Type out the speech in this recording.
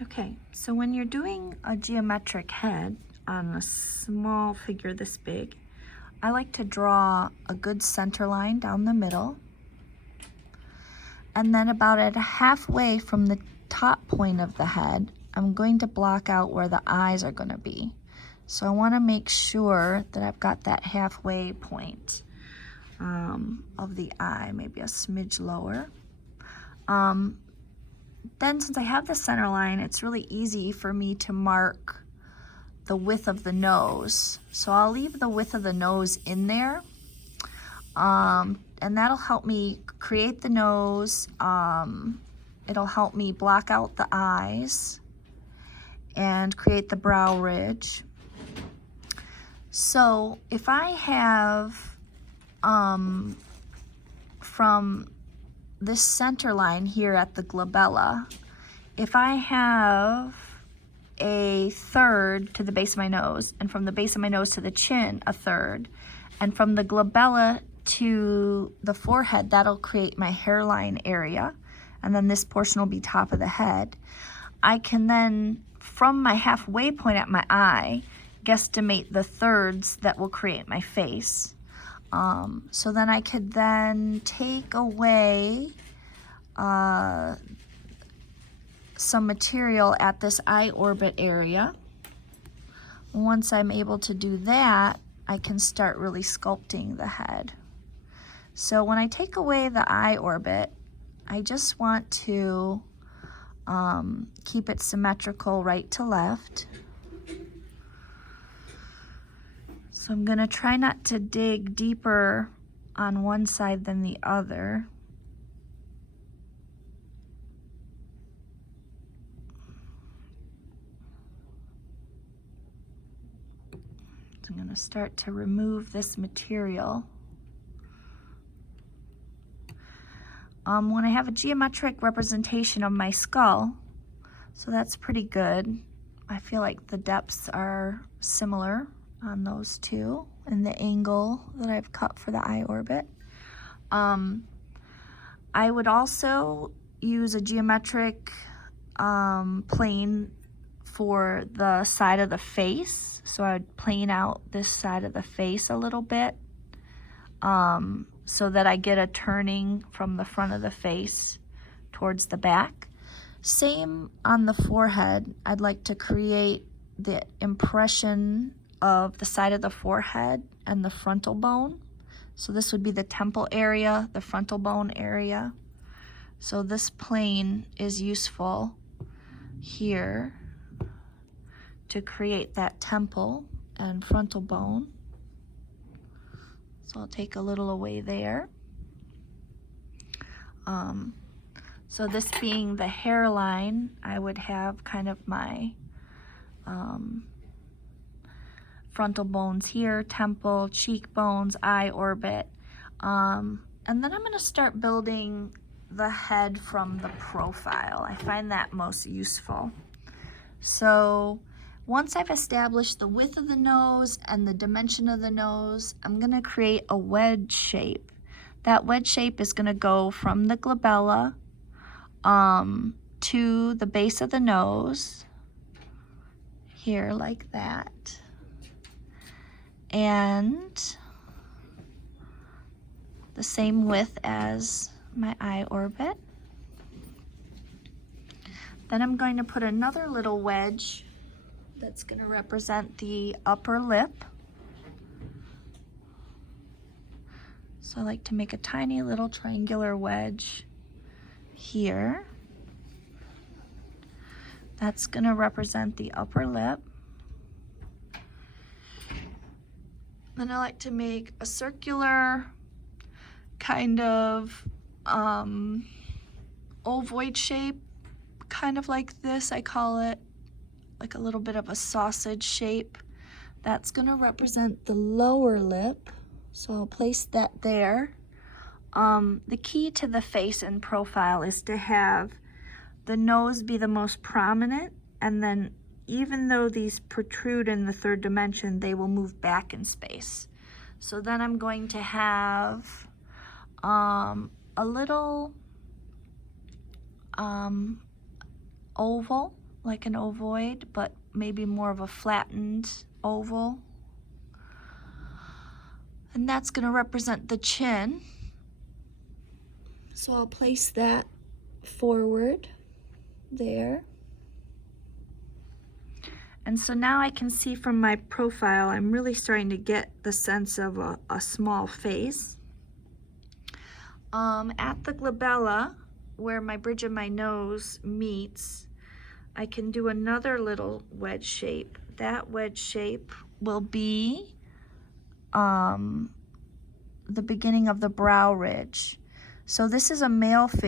Okay, so when you're doing a geometric head on a small figure this big, I like to draw a good center line down the middle, and then about at halfway from the top point of the head, I'm going to block out where the eyes are going to be. So I want to make sure that I've got that halfway point of the eye, maybe a smidge lower. Then since I have the center line, it's really easy for me to mark the width of the nose. So I'll leave the width of the nose in there. And that'll help me create the nose. It'll help me block out the eyes and create the brow ridge. So if I have, from this center line here at the glabella, if I have a third to the base of my nose, and from the base of my nose to the chin, a third, and from the glabella to the forehead, that'll create my hairline area, and then this portion will be top of the head. I can then, from my halfway point at my eye, guesstimate the thirds that will create my face. So then I could then take away some material at this eye orbit area. Once I'm able to do that, I can start really sculpting the head. So when I take away the eye orbit, I just want to keep it symmetrical right to left. So I'm going to try not to dig deeper on one side than the other. So I'm going to start to remove this material. When I have a geometric representation of my skull, so that's pretty good. I feel like the depths are similar on those two and the angle that I've cut for the eye orbit. I would also use a geometric plane for the side of the face. So I would plane out this side of the face a little bit so that I get a turning from the front of the face towards the back. Same on the forehead. I'd like to create the impression of the side of the forehead and the frontal bone. So this would be the temple area, the frontal bone area. So this plane is useful here to create that temple and frontal bone. So I'll take a little away there. So this being the hairline, I would have kind of my frontal bones here, temple, cheekbones, eye orbit. And then I'm going to start building the head from the profile. I find that most useful. So once I've established the width of the nose and the dimension of the nose, I'm going to create a wedge shape. That wedge shape is going to go from the glabella to the base of the nose, here like that. And the same width as my eye orbit. Then I'm going to put another little wedge that's going to represent the upper lip. So I like to make a tiny little triangular wedge here. That's going to represent the upper lip. Then I like to make a circular kind of ovoid shape, kind of like this. I call it like a little bit of a sausage shape. That's going to represent the lower lip. So I'll place that there. The key to the face and profile is to have the nose be the most prominent, and then even though these protrude in the third dimension, they will move back in space. So then I'm going to have a little oval, like an ovoid, but maybe more of a flattened oval. And that's going to represent the chin. So I'll place that forward there. And so now I can see from my profile, I'm really starting to get the sense of a small face. At the glabella, where my bridge of my nose meets, I can do another little wedge shape. That wedge shape will be the beginning of the brow ridge. So this is a male face.